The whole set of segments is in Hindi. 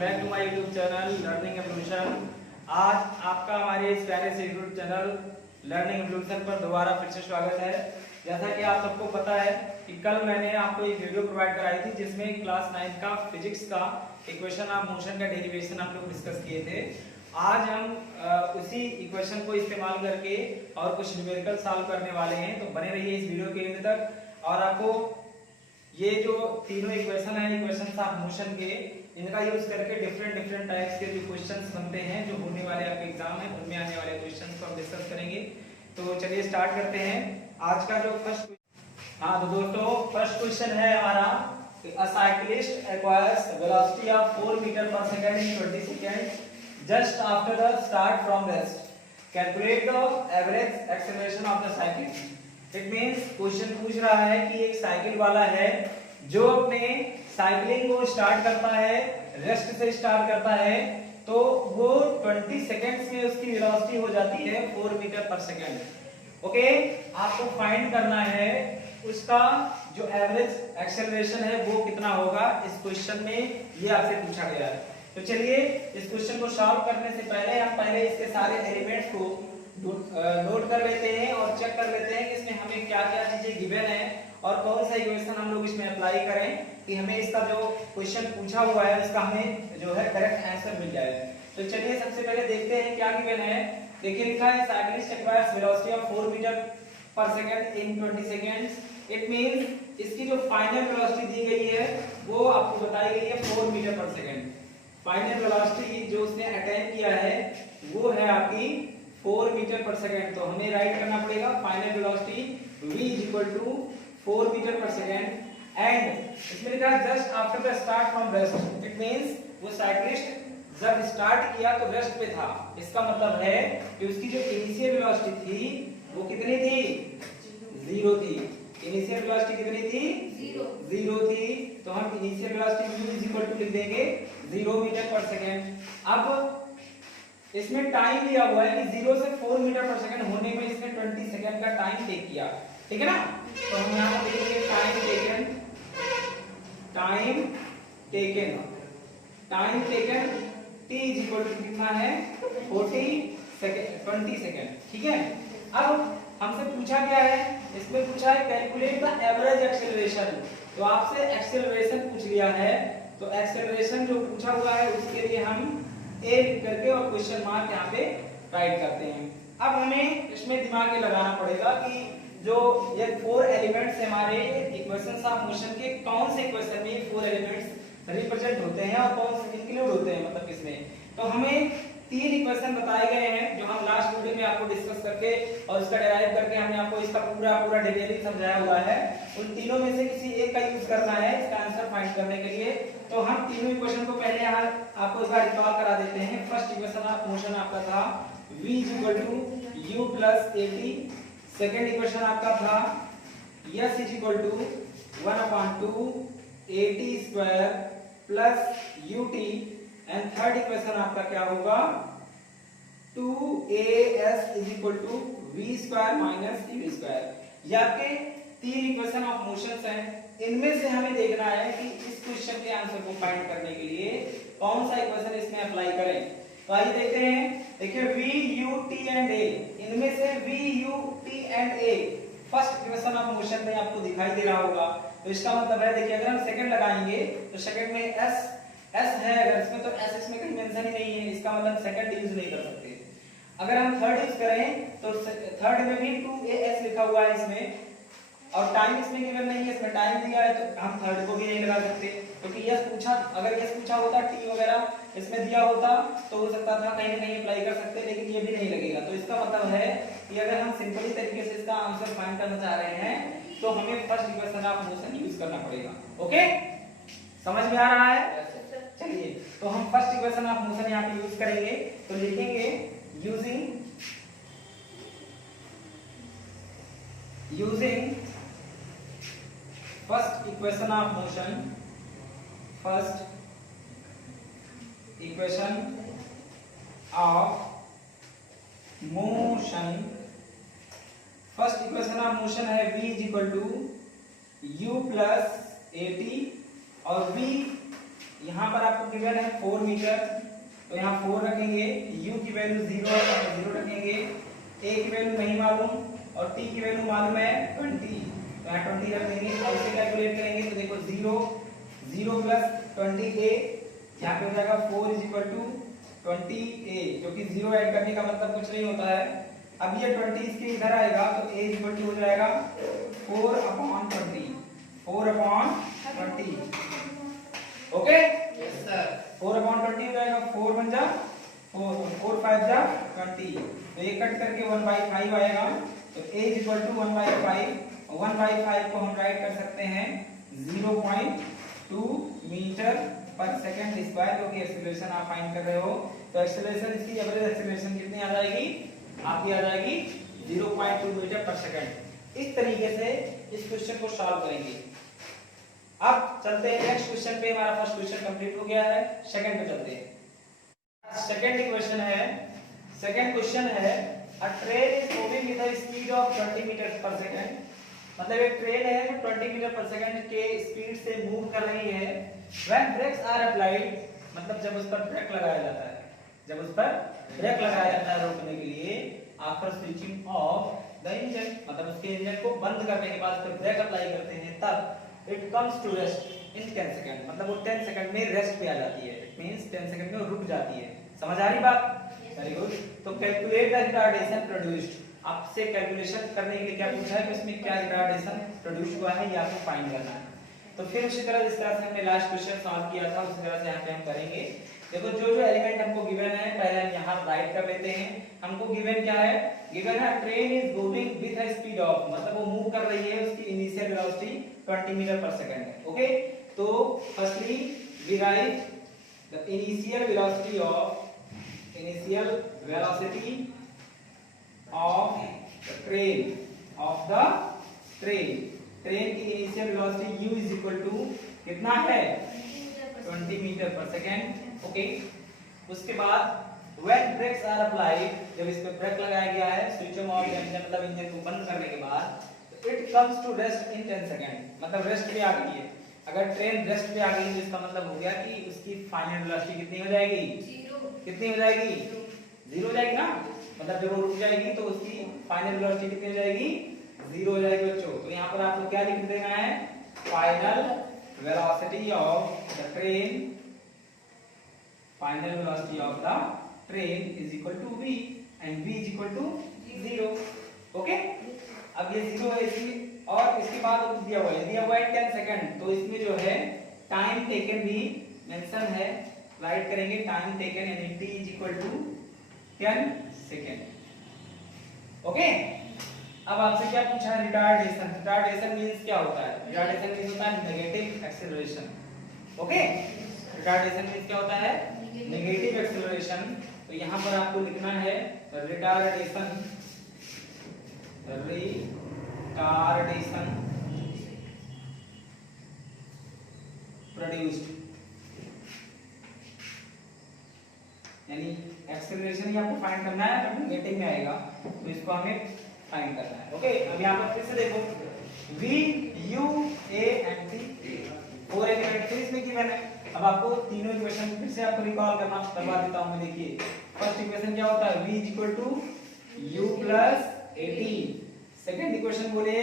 Back to my YouTube channel learning evolution. आज आपका हमारे इस प्यारे से यूट्यूब चैनल लर्निंग एवोल्यूशन पर दोबारा फिर से स्वागत है। जैसा कि आप सबको पता है कि कल मैंने आपको एक वीडियो प्रोवाइड कराई थी जिसमें क्लास 9 का फिजिक्स का इक्वेशन ऑफ मोशन का डेरिवेशन हम लोग डिस्कस किए थे। आज हम उसी इक्वेशन को इस्तेमाल करके और कुछ न्यूमेरिकल सॉल्व करने वाले हैं, तो बने रहिए इस वीडियो के अंत तक। और आपको ये जो तीनों इक्वेशन है इक्वेशंस ऑफ मोशन के, इनका यूज करके डिफरेंट टाइप्स के जो क्वेश्चंस बनते हैं जो होने वाले आपके एग्जाम है उनमें आने वाले क्वेश्चंस को हम डिस्कस करेंगे। तो चलिए स्टार्ट करते हैं आज का जो फर्स्ट। तो दोस्तों फर्स्ट क्वेश्चन है हमारा, a cyclist acquires velocity of 4 metre per second in 20 seconds just after the start from rest, calculate the average acceleration of the cycle. It means question पूछ रहा है कि एक साइकिल वाला है जो अपने साइकिलिंग को स्टार्ट करता है, रेस्ट से स्टार्ट करता है, तो वो 20 सेकंड्स में उसकी वेलोसिटी हो जाती है 4 मीटर पर सेकंड। ओके, आपको फाइंड करना है उसका जो एवरेज एक्सेलरेशन है वो कितना होगा। इस क्वेश्चन में ये आपसे पूछा गया है। तो चलिए इस क्वेश्चन को सॉल्व करने से पहले हम पहले इसके सारे एलिमेंट्स को नोट कर लेते हैं और चेक कर लेते हैं कि इसमें हमें क्या क्या चीजें गिवन है और कौन सा इक्वेशन हम लोग इसमें अप्लाई करें कि हमें इसका जो क्वेश्चन पूछा हुआ है उसका हमें जो है करेक्ट आंसर मिल जाए। तो चलिए सबसे पहले देखते हैं क्या गिवन है। देखिए लिखा है cyclist acquires velocity of 4 metre per second in 20 seconds. It means इसकी जो फाइनल वेलोसिटी दी गई है वो आपको बताई गई है 4 metre per second. Final velocity जो उसने अटेन किया है वो है आपकी 4 मीटर पर सेकंड। तो हमें राइट करना पड़ेगा final velocity v = 4 metre per second and इसमें लिखा है just after the start from rest. It means वो साइक्लिस्ट जब स्टार्ट किया तो रेस्ट पे था। इसका मतलब है कि उसकी जो इनिशियल वेलोसिटी थी वो कितनी थी? 0 थी। इनिशियल वेलोसिटी कितनी थी? 0 थी। तो हम इनिशियल वेलोसिटी v लिख देंगे 0 मीटर पर सेकंड। अब इसमें टाइम दिया हुआ है कि 0 से 4 मीटर पर सेकंड होने में इसने 20 सेकंड का टाइम टेक किया, ठीक है ना। तो हम यहां पर लिखेंगे टाइम टेकन t कितना है 20 सेकंड, ठीक है। अब हमसे पूछा क्या है, इसमें पूछा है कैलकुलेट द एवरेज एक्सेलरेशन। तो आपसे एक्सेलरेशन पूछ लिया है, तो एक्सेलरेशन जो पूछा हुआ है उसके लिए हम ए लिख करके और क्वेश्चन मार्क यहाँ पे राइट करते हैं। अब हमें इसमें दिमाग ये लगाना पड़ेगा कि जो ये 4 एलिमेंट्स हमारे इक्वेशंस ऑफ मोशन के, कौन से इक्वेशन में ये 4 एलिमेंट्स रिप्रेजेंट होते हैं और कौन से इंक्लूड होते हैं, मतलब किसमें। तो हमें 3 इक्वेशन बताए गए हैं जो हम लास्ट वीडियो में आपको डिस्कस करके और इसका डेराइव करके हमने आपको इसका पूरा डिटेल समझाया हुआ है। उन तीनों में से किसी एक का यूज करना है इसका आंसर फाइंड करने के लिए। तो हम तीनों इक्वेशन को पहले यहाँ आपको इस बार रिकॉल करा देते हैं। फर्स्ट इक्वेशन ऑफ मोशन आपका था v = u + at। Second equation आपका था s = 1/2 at² + ut and third equation आपका क्या होगा 2as = v² - u²। ये आपके 3 इक्वेशन ऑफ मोशंस हैं। इनमें से हमें देखना है कि इस क्वेश्चन के आंसर को फाइंड करने के लिए कौन सा इक्वेशन इसमें अप्लाई करें। तो आइए देखते हैं। देखिए v u t and a, इनमें से v u t and a first equation of motion में आपको दिखाई दे रहा होगा। तो इसका मतलब है, देखिए अगर हम सेकंड लगाएंगे तो सेकंड में s है, अगर इसमें तो s इसमें कहीं मेंशन ही नहीं है, इसका मतलब सेकंड यूज नहीं कर सकते। अगर हम थर्ड यूज करें तो थर्ड में भी 2as लिखा हुआ है इसमें, और टाइम इसमें गिवन नहीं है, इसमें टाइम दिया है तो हम थर्ड को भी नहीं लगा सकते क्योंकि यस पूछा, अगर यस पूछा होता टी वगैरह इसमें दिया होता तो हो सकता था कहीं ना कहीं अप्लाई कर सकते, लेकिन ये भी नहीं लगेगा। तो इसका मतलब है कि अगर हम सिंपली तरीके से इसका आंसर फाइंड करना चाह रहे हैं तो हमें first equation of motion use करना पड़ेगा। ओके, समझ में आ रहा है? चलिए तो हम फर्स्ट इक्वेशन ऑफ मोशन यहाँ पे यूज करेंगे। तो लिखेंगे using first equation of motion, first equation of motion, first equation of motion है v = u + at और v यहाँ पर आपको गिवन है 4 मीटर, तो यहाँ 4 रखेंगे, u की वैल्यू 0 है तो 0 रखेंगे, a की वैल्यू नहीं मालूम और t की वैल्यू मालूम है 20, तो यहाँ 20 रख देंगे। और इसे कैलकुलेट करेंगे तो देखो 0 प्लस 20a, यहाँ पे हो जाएगा 4 इज इक्वल टू 20a, क्योंकि 0 ऐड करने का मतलब कुछ नहीं होता है। अब ये 20 इसके इधर आएगा तो a इक्वल टू हो जाएगा 4/20, 4/20, ओके यस सर। 4/20 हो जाएगा, 4 बन जा 4, 4 5 जा 20, तो ये कट करके 1/5 आएगा, तो a इज इक्वल टू 1/5, 1/5 को हम राइट कर सकते हैं 0.2 मीटर पर सेकंड स्क्वायर, क्योंकि एक्सीलरेशन आप फाइंड कर रहे हो, तो एक्सीलरेशन इसकी एवरेज एक्सीलरेशन कितनी आ जाएगी आपकी, आ जाएगी 0.2 मीटर पर सेकंड। इस तरीके से इस क्वेश्चन को सॉल्व करेंगे। अब चलते हैं नेक्स्ट क्वेश्चन पे, हमारा फर्स्ट क्वेश्चन कंप्लीट हो गया है, सेकंड पे चलते हैं। सेकंड क्वेश्चन है a train is moving with the speed of 20 metre per second, मतलब एक ट्रेन है जो 20 मीटर पर सेकंड के स्पीड से मूव कर रही है। व्हेन ब्रेक्स आर अप्लाइड, मतलब जब उस पर ब्रेक लगाया जाता है, जब उस पर ब्रेक लगाया जाता है रोकने के लिए, after switching off the engine, मतलब उसके इंजन को बंद करने के बाद फिर ब्रेक अप्लाई करते हैं, तब it comes to rest in 10 second, मतलब वो 10 सेकंड में रेस्ट पे आ जाती है। इट मींस 10 सेकंड में रुक जाती है। समझ आ रही बात? Very good. तो कैलकुलेट द रिटार्डेशन प्रोड्यूस्ड, आपसे कैलकुलेशन करने के लिए क्या पूछा है कि इसमें क्या रिटार्डेशन प्रोड्यूस हुआ है, ये आपको फाइंड करना है। तो फिर उसी तरह जिस तरह से हमने लास्ट क्वेश्चन सॉल्व किया था उसी तरह से यहाँ पे हम करेंगे। देखो जो जो एलिमेंट हमको गिवन है पहले हम यहाँ राइट कर लेते हैं। हमको गिवन क्या है, गिवन है train is moving with a speed of, मतलब वो मूव कर रही है, उसकी initial velocity 20 metre per second है। ओके, तो firstly we write the initial velocity of train की initial velocity u is equal to कितना है 20 मीटर पर सेकंड। ओके, उसके बाद व्हेन ब्रेक्स आर अप्लाइड, जब इस पे ब्रेक लगाया गया है, स्विच ऑफ इंजन मतलब इंजन को बंद करने के बाद it comes to rest in 10 second, मतलब रेस्ट पे आ गई है। अगर ट्रेन रेस्ट पे आ गई तो इसका मतलब हो गया कि उसकी फाइनल वेलोसिटी कितनी हो जाएगी, कितनी हो जाएगी, 0 हो जाएगी ना, मतलब जब वो रुक जाएगी तो उसकी फाइनल वेलोसिटी कितनी हो जाएगी, 0 हो जाएगी बच्चों। तो यहाँ पर आपको क्या लिख देना है, final velocity of the train, final velocity of the train is equal to v and v is equal to 0। Okay, अब ये 0 है इसकी, और इसके बाद दिया हुआ है 10 सेकंड, तो इसमें जो है टाइम टेकन भी मेंशन है, राइट करेंगे टाइम टेकन यानी t is equal to 10 second. Okay, अब आपसे क्या पूछा है, रिटार्डेशन। रिटार्डेशन मींस क्या होता है, रिटार्डेशन मींस होता है negative acceleration. Okay, retardation means क्या होता है, नेगेटिव एक्सेलरेशन। तो यहां पर आपको लिखना है रिटार्डेशन प्रोड्यूस्ड, यानी एक्सेलरेशन ही आपको फाइंड करना है, बट नेगेटिव में आएगा तो इसको हमें फाइंड करना है। ओके, अब यहां पर फिर से देखो v u a and t 4 element फिर इसमें गिवन है। अब आपको तीनों इक्वेशन फिर से आपको रिकॉल करवा देता हूं मैं। देखिए फर्स्ट इक्वेशन क्या होता है, v is equal to u plus at, second equation बोले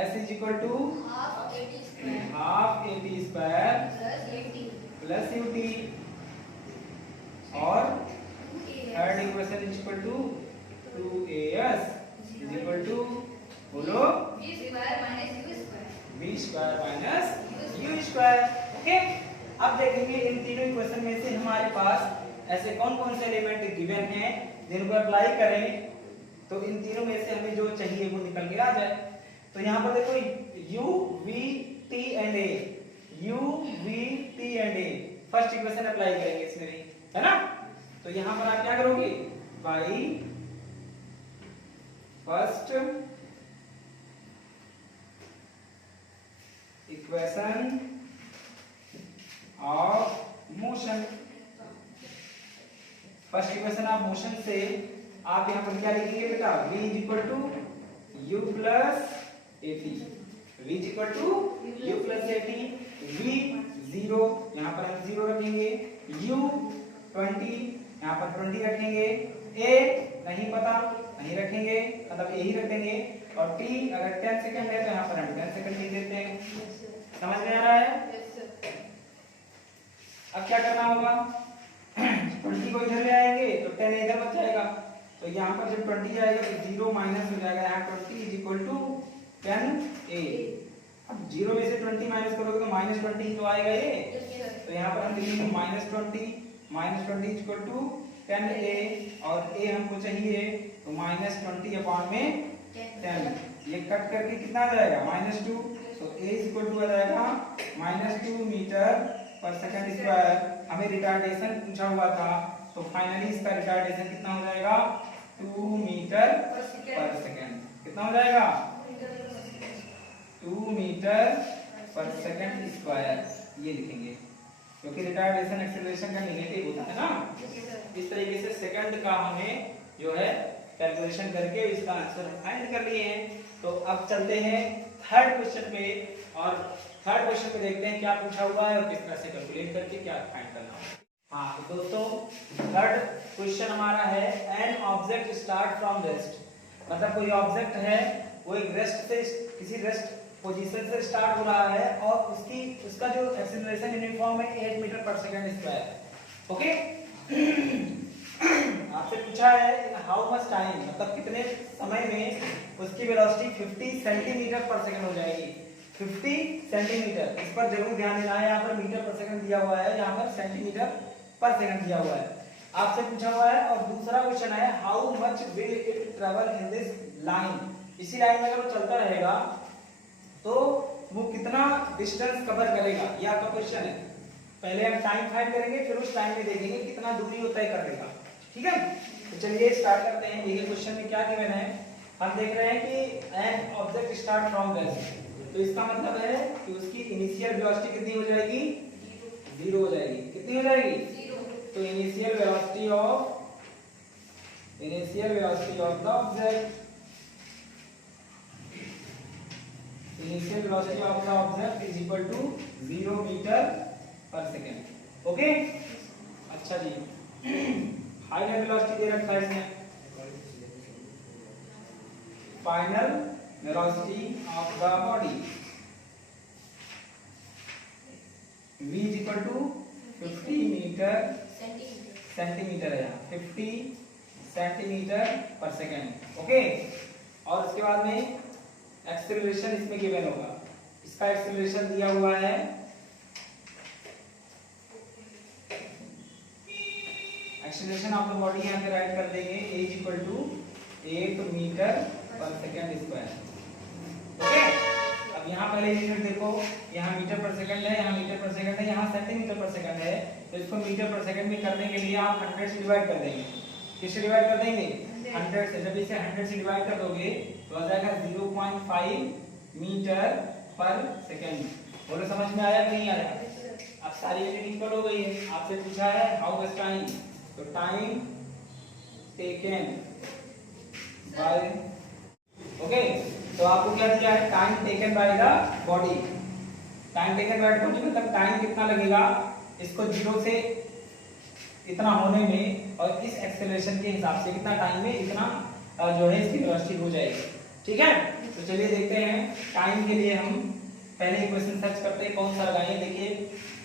s is equal to half at square plus ut, और third equation is equal to 2as is equal to बोलो v square minus u square. Okay, अब देखेंगे इन तीनों इक्वेशन में से हमारे पास ऐसे कौन कौन से एलिमेंट गिवन हैं जिनको अप्लाई करें तो इन तीनों में से हमें जो चाहिए वो निकल के आ जाए। तो यहाँ पर देखो u v t and a, u v t and a, first equation apply करेंगे इसमें भी, है ना। तो यहाँ पर आप क्या करोगे, by first equation of motion, first equation of motion से आप यहाँ पर क्या लिखेंगे बेटा, v is equal to u plus at, v is equal to u plus at, v 0 20, यहाँ पर 20 रखेंगे। a नहीं पता, नहीं रखेंगे, मतलब a ही रख देंगे। और t अगर 10 सेकंड है तो यहाँ पर हम 10 सेकंड लिख देते हैं। समझ में आ रहा है? अब क्या करना होगा, 20 को इधर ले आएंगे तो 10 इधर बच जाएगा। तो यहाँ पर जब 20 आएगा तो 0 माइनस हो जाएगा, यहाँ 20 इज इक्वल टू 10a। अब 0 में से 20 माइनस करोगे तो -20 तो आएगा ये। तो यहाँ पर हम लिखेंगे -20 इज इक्वल टू 10a, और a हमको चाहिए तो -20 अपॉन में 10। ये कट करके कितना आ जाएगा, -2। तो a इज इक्वल टू आ जाएगा -2 मीटर पर सेकंड स्क्वायर। हमें रिटार्डेशन पूछा हुआ था, तो फाइनली इसका रिटार्डेशन कितना हो जाएगा, 2 मीटर पर सेकंड। कितना हो जाएगा, 2 मीटर पर सेकंड स्क्वायर, ये लिखेंगे, क्योंकि रिटार्डेशन एक्सेलरेशन का नेगेटिव होता है ना। इस तरीके से सेकंड का हमें जो है कैलकुलेशन करके इसका आंसर फाइंड कर लिए हैं। तो अब चलते हैं थर्ड क्वेश्चन पे, और थर्ड क्वेश्चन पे देखते हैं क्या पूछा हुआ है और किस तरह से कैलकुलेट करके क्या फाइंड करना है। हाँ तो दोस्तों, थर्ड क्वेश्चन हमारा है an object start from rest. मतलब कोई ऑब्जेक्ट है, वो एक रेस्ट से, किसी रेस्ट पोजीशन से स्टार्ट हो रहा है और उसका जो एक्सेलरेशन यूनिफॉर्म है 8 metre per second square. Okay, आपसे पूछा है हाउ मच टाइम, मतलब कितने समय में उसकी वेलोसिटी 50 सेंटीमीटर पर सेकंड हो जाएगी। 50 सेंटीमीटर, इस पर जरूर ध्यान देना है। यहाँ पर मीटर पर सेकंड दिया हुआ है, यहाँ पर सेंटीमीटर पर सेकंड दिया हुआ है, आपसे पूछा हुआ है। और दूसरा क्वेश्चन है how much will it travel in this line. इसी लाइन में अगर वो चलता रहेगा तो वो कितना डिस्टेंस कवर करेगा, यह आपका क्वेश्चन है। पहले हम टाइम फाइंड करेंगे, फिर उस टाइम में देखेंगे कितना दूरी वो तय कर लेगा। ठीक है, तो चलिए स्टार्ट करते हैं। देखिए क्वेश्चन में क्या गिवन है, हम देख रहे हैं कि an object start from rest, तो इसका मतलब है कि उसकी इनिशियल वेलोसिटी कितनी हो जाएगी, 0 हो जाएगी। कितनी हो जाएगी, 0। तो initial velocity of the object, initial velocity of the object is equal to 0 metre per second. Okay, अच्छा जी, फाइनल वेलोसिटी दे रखा है इसमें, final velocity of the body v is equal to 50 metre centimetre है, 50 सेंटीमीटर पर सेकेंड। ओके, और उसके बाद में एक्सेलरेशन इसमें गिवन होगा, इसका एक्सेलरेशन दिया हुआ है एक्सेलरेशन ऑफ द बॉडी यहाँ पे राइट कर देंगे a is equal to 8 metre per second square. Okay, अब यहाँ पहले यूनिट देखो, यहाँ मीटर पर सेकंड है, यहाँ मीटर पर सेकंड है, यहाँ सेंटीमीटर पर सेकंड है। तो इसको मीटर पर सेकंड में करने के लिए आप 100 से डिवाइड कर देंगे। किससे डिवाइड कर देंगे, 100 से। जब इसे 100 से डिवाइड कर दोगे तो आ जाएगा 0.5 मीटर पर सेकंड। बोलो समझ में आया कि नहीं आया? अब सारी यूनिट इक्वल हो गई है। आपसे पूछा है हाउ मच टाइम, तो टाइम टेकन बाय, ओके, तो आपको क्या दिया है, time taken by the body. Time taken by the body मतलब टाइम कितना लगेगा इसको 0 से इतना होने में, और इस एक्सेलरेशन के हिसाब से कितना टाइम में इतना जो है इसकी वेलोसिटी हो जाएगी। ठीक है, तो चलिए देखते हैं। टाइम के लिए हम पहले इक्वेशन सर्च करते हैं, कौन सा लगाएंगे। देखिए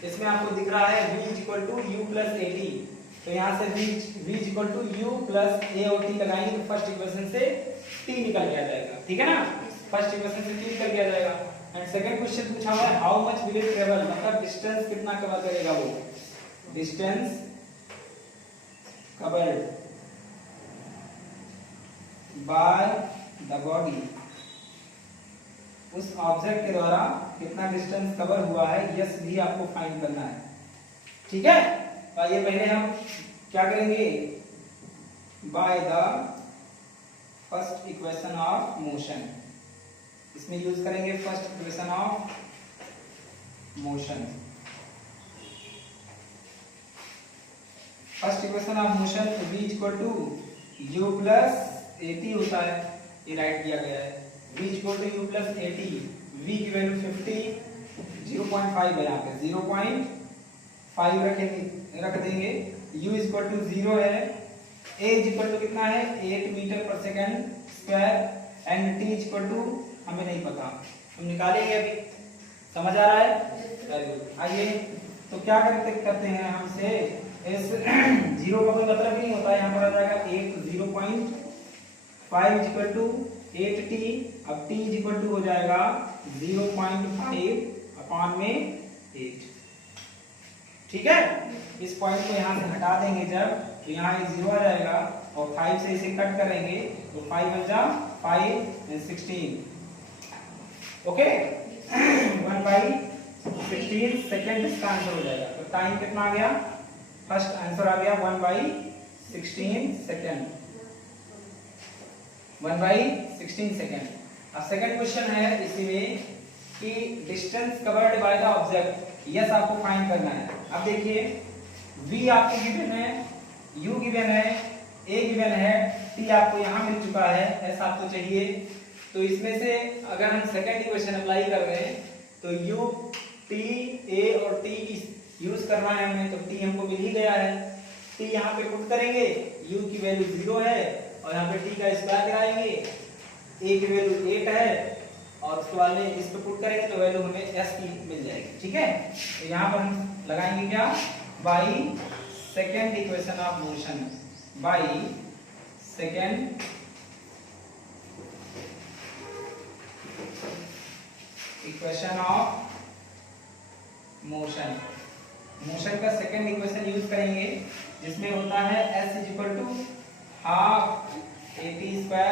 इसमें आपको दिख रहा है v equal to u plus a t, तो यहाँ से v equal to u plus a और टी लगाएंगे तो फर्स्ट इक्वेशन से t निकल के आ जाएगा। ठीक है ना, फर्स्ट इक्वेशन से t निकल के आ जाएगा। एंड सेकंड क्वेश्चन पूछा हुआ है how much will it travel, मतलब डिस्टेंस कितना कवर करेगा, वो distance covered by the body, उस ऑब्जेक्ट के द्वारा कितना डिस्टेंस कवर हुआ है, यस भी आपको फाइंड करना है। ठीक है, तो ये पहले हम क्या करेंगे, by the first equation of motion, इसमें यूज करेंगे first equation of motion. First equation of motion v equal to u plus a t होता है, ये राइट दिया गया है। v equal to u plus a t, v की वैल्यू 50, 0.5 है यहाँ पे, 0.5 रख देंगे u इक्वल टू 0 है, a इक्वल टू कितना है 8 metre per second square and t equal to हमें नहीं पता, हम निकालेंगे अभी। समझ आ रहा है? Very good. आइए तो क्या करते हैं हमसे इस 0 का कोई मतलब नहीं होता है, यहाँ पर आ जाएगा 0.5 इक्वल टू 8t, अब t इक्वल टू हो जाएगा 0.5 अपान में 8। ठीक है, इस पॉइंट को यहाँ से हटा देंगे जब, तो यहाँ 0 आ जाएगा और 5 से इसे कट करेंगे तो 5 बन जा 5 and 16। ओके 1/16 सेकेंड इसका आंसर हो जाएगा। तो टाइम कितना आ गया? फर्स्ट आंसर आ गया 1/16 सेकेंड, 1/16 सेकेंड। अब सेकंड क्वेश्चन है इसी में कि distance covered by the object, yes आपको फाइंड करना है। अब देखिए v आपको गिवन है, u गिवन है, a गिवन है, t आपको यहाँ मिल चुका है, s आपको चाहिए। तो इसमें से अगर हम सेकंड इक्वेशन अप्लाई कर रहे हैं तो u t a और t यूज करना है हमें, तो t हमको मिल ही गया है, t यहाँ पे पुट करेंगे, u की वैल्यू 0 है और यहाँ पे t का स्क्वायर कराएंगे, a की वैल्यू 8 है और उसके बाद में इस पे पुट करेंगे तो वैल्यू हमें s की मिल जाएगी। ठीक है, तो यहाँ पर हम लगाएंगे क्या? By second equation of motion, by second equation of motion, motion का सेकेंड इक्वेशन यूज करेंगे जिसमें होता है s equal to half at²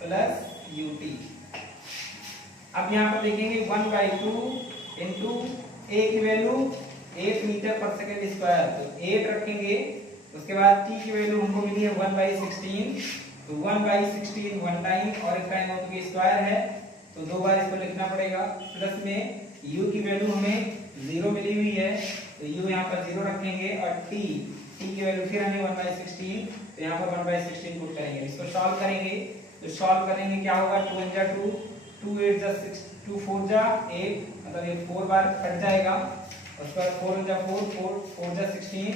plus ut। अब यहाँ पर देखेंगे 1/2 इंटू a की value 8 metre per second square, तो 8 रखेंगे, उसके बाद t की वैल्यू हमको मिली है 1/16, तो 1/16 वन टाइम और इसका अमाउंट की स्क्वायर है तो 2 बार इसको लिखना पड़ेगा, प्लस में u की वैल्यू हमें 0 मिली हुई है तो u यहाँ पर 0 रखेंगे और t की वैल्यू फिर हमें 1/16, तो यहाँ पर 1/16 पुट करेंगे, इसको सॉल्व करेंगे तो सॉल्व करेंगे क्या होगा 2 1 जा 2, 2 8 जा 6, 2 4 जा 8, मतलब ये 4 बार कट जाएगा, उसके बाद 4 1 जा 4, 4 जा 16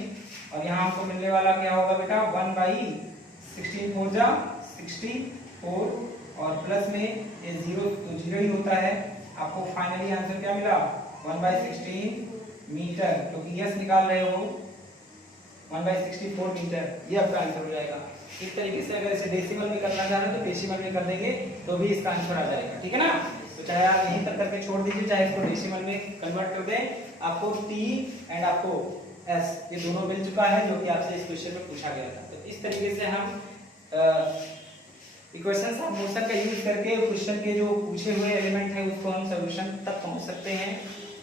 और यहाँ हमको मिलने वाला क्या होगा बेटा 1/16, 4 जा 64 और प्लस में ये 0 तो 0 ही होता है। आपको फाइनली आंसर क्या मिला 1/16 मीटर, क्योंकि यस निकाल रहे हो 1/64 मीटर, ये आपका आंसर हो जाएगा। इस तरीके से अगर इसे डेसिमल में करना चाह रहे हो तो डेसिमल में कर देंगे तो भी इसका आंसर आ जाएगा। ठीक है ना, तो चाहे आप यहीं तक करके छोड़ दीजिए, चाहे इसको डेसिमल में कन्वर्ट कर दें, आपको t एंड आपको s ये दोनों मिल चुका है जो कि आपसे इस क्वेश्चन में पूछा गया था। तो इस तरीके से हम इक्वेशंस ऑफ मोशन का यूज करके क्वेश्चन के जो पूछे हुए एलिमेंट है उसको हम सॉल्यूशन तक पहुंच सकते हैं।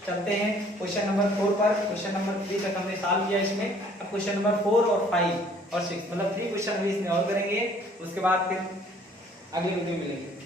चलते हैं क्वेश्चन नंबर 4 पर। क्वेश्चन नंबर 3 तक हमने सॉल्व किया इसमें, अब क्वेश्चन नंबर 4 और 5 और 6 मतलब 3 क्वेश्चन अभी इसमें और करेंगे, उसके बाद फिर अगले वीडियो मिलेंगे।